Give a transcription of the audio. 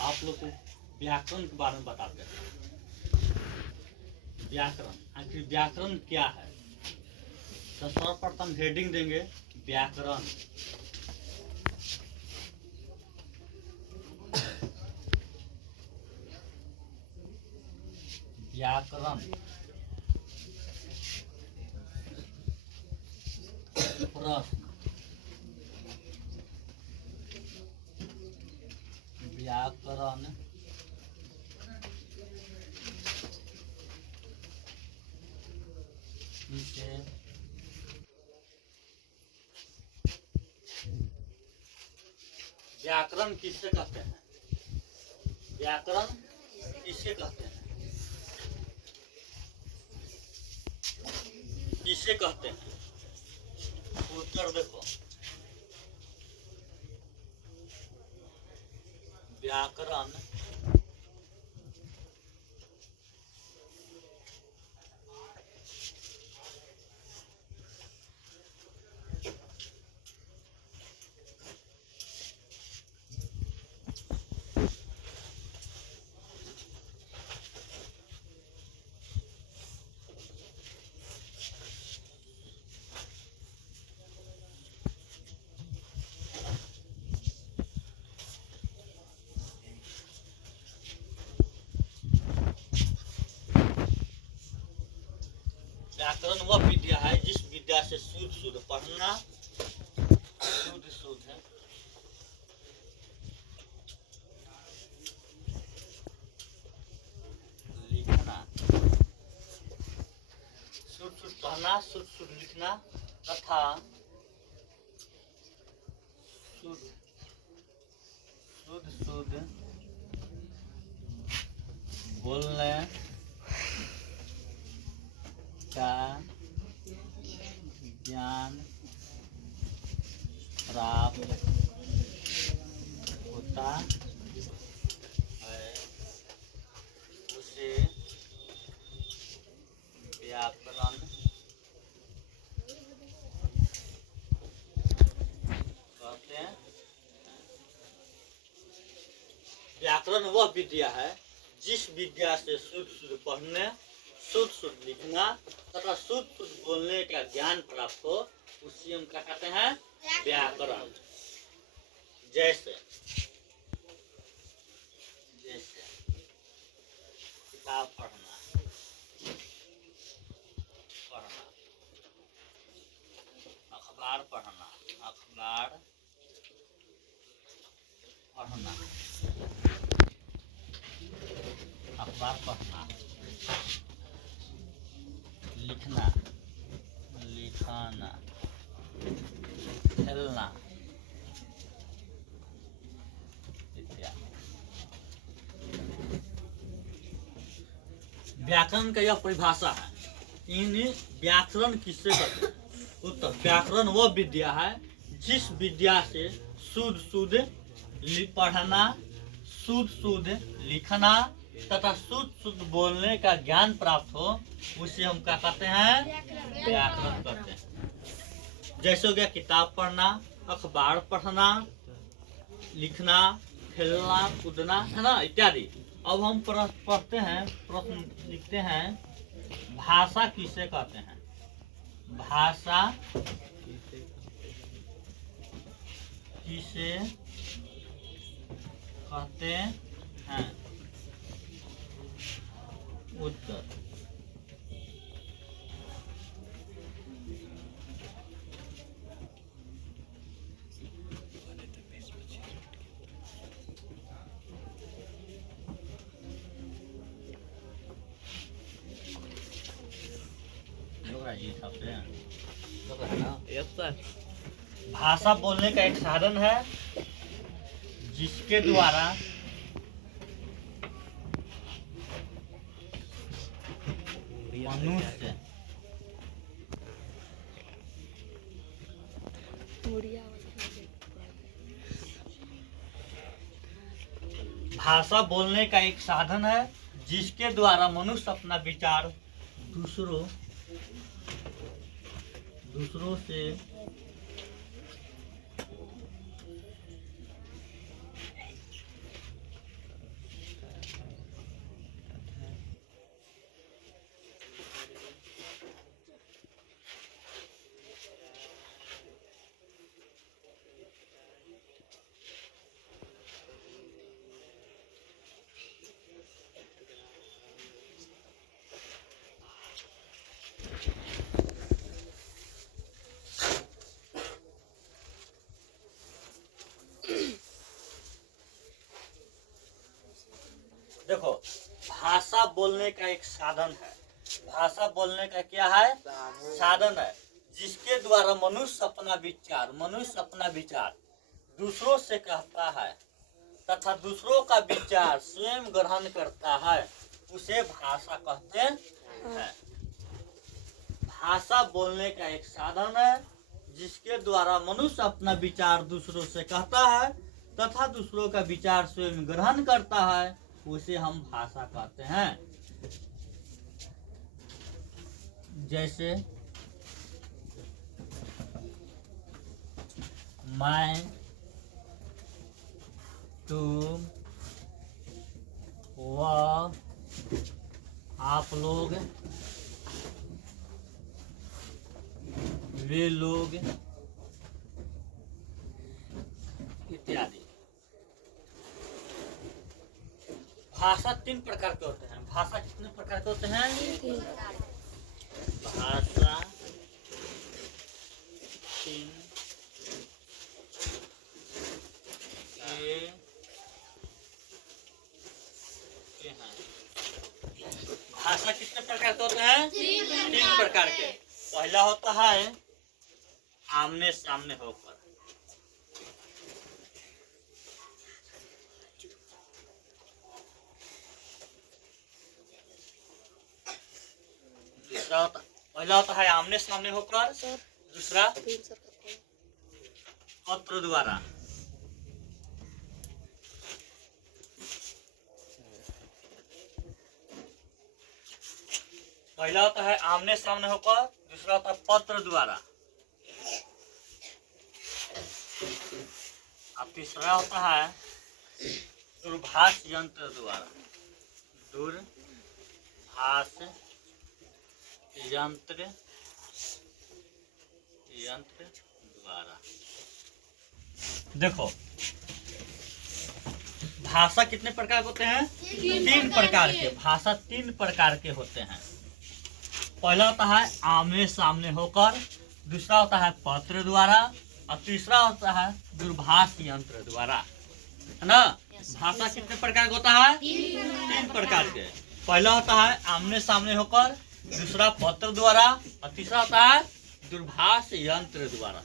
आप लोग को व्याकरण के बारे में बताते हैं। व्याकरण, आखिर व्याकरण क्या है? तो सर्वप्रथम हेडिंग देंगे व्याकरण। व्याकरण प्रश्न, व्याकरण किसे व्याकरण किसे कहते हैं? व्याकरण किसे कहते हैं? किसे कहते हैं? उत्तर देखो, व्याकरण व्याकरण वह विद्या है जिस विद्या से शुद्ध शुद्ध पढ़ना, शुद्ध शुद्ध लिखना, शुद्ध शुद्ध पढ़ना, शुद्ध शुद्ध लिखना तथा शुद्ध शुद्ध शुद्ध बोलने का ज्ञान प्राप्त होता है, उसे व्याकरण कहते हैं। व्याकरण वह विद्या है जिस विद्या से शुद्ध शुद्ध पढ़ने, शुद्ध शुद्ध लिखना तथा शुद्ध शुद्ध बोलने का ज्ञान प्राप्त हो, उसी हम क्या कहते हैं? व्याकरण। जैसे जैसे किताब पढ़ना, पढ़ना, अखबार पढ़ना, अखबार पढ़ना, अखबार पढ़ना, लिखना, लिखाना, खेलना इत्यादि। व्याकरण का यह परिभाषा है। इन व्याकरण किससे कहते हैं? उत्तर, व्याकरण वह विद्या है जिस विद्या से शुद्ध शुद्ध पढ़ना, शुद्ध शुद्ध लिखना तथा शुद्ध शुद्ध बोलने का ज्ञान प्राप्त हो, उसे हम क्या कहते हैं? व्याकरण कहते हैं। जैसे हो गया किताब पढ़ना, अखबार पढ़ना, लिखना, खेलना, कूदना, है ना, इत्यादि। अब हम पढ़ते हैं, प्रश्न लिखते हैं, भाषा किसे कहते हैं? भाषा किसे कहते हैं? उत्तर, भाषा बोलने का एक साधन है जिसके द्वारा मनुष्य भाषा बोलने का एक साधन है जिसके द्वारा मनुष्य अपना विचार दूसरों से देखो, भाषा बोलने का एक साधन है। भाषा बोलने का क्या है? साधन है, जिसके द्वारा मनुष्य अपना विचार दूसरों से कहता है तथा दूसरों का विचार स्वयं ग्रहण करता है, उसे भाषा कहते हैं। भाषा बोलने का एक साधन है, जिसके द्वारा मनुष्य अपना विचार दूसरों से कहता है तथा दूसरों का विचार स्वयं ग्रहण करता है, उसे हम भाषा कहते हैं। जैसे मैं, तुम, वह, आप लोग, वे लोग इत्यादि। भाषा 3 प्रकार के होते हैं। भाषा कितने प्रकार के होते हैं? भाषा 3 के हैं। भाषा कितने प्रकार के होते हैं? 3 प्रकार के। पहला होता है आमने सामने होकर। पहला होता है आमने सामने होकर। दूसरा पत्र द्वारा। पहला होता है आमने सामने होकर, दूसरा होता है पत्र द्वारा, और तीसरा होता है दूरभाष यंत्र द्वारा। दूरभाष यंत्र द्वारा। देखो, भाषा कितने प्रकार के होते हैं? 3 प्रकार के। भाषा 3 प्रकार के होते हैं। पहला होता है आमने सामने होकर, दूसरा होता है पत्र द्वारा, और तीसरा होता है दूरभाष यंत्र द्वारा, है ना? भाषा कितने प्रकार का होता है? 3 प्रकार के। पहला होता है आमने सामने होकर, दूसरा पत्र द्वारा, और तीसरा होता है दूरभाष यंत्र द्वारा।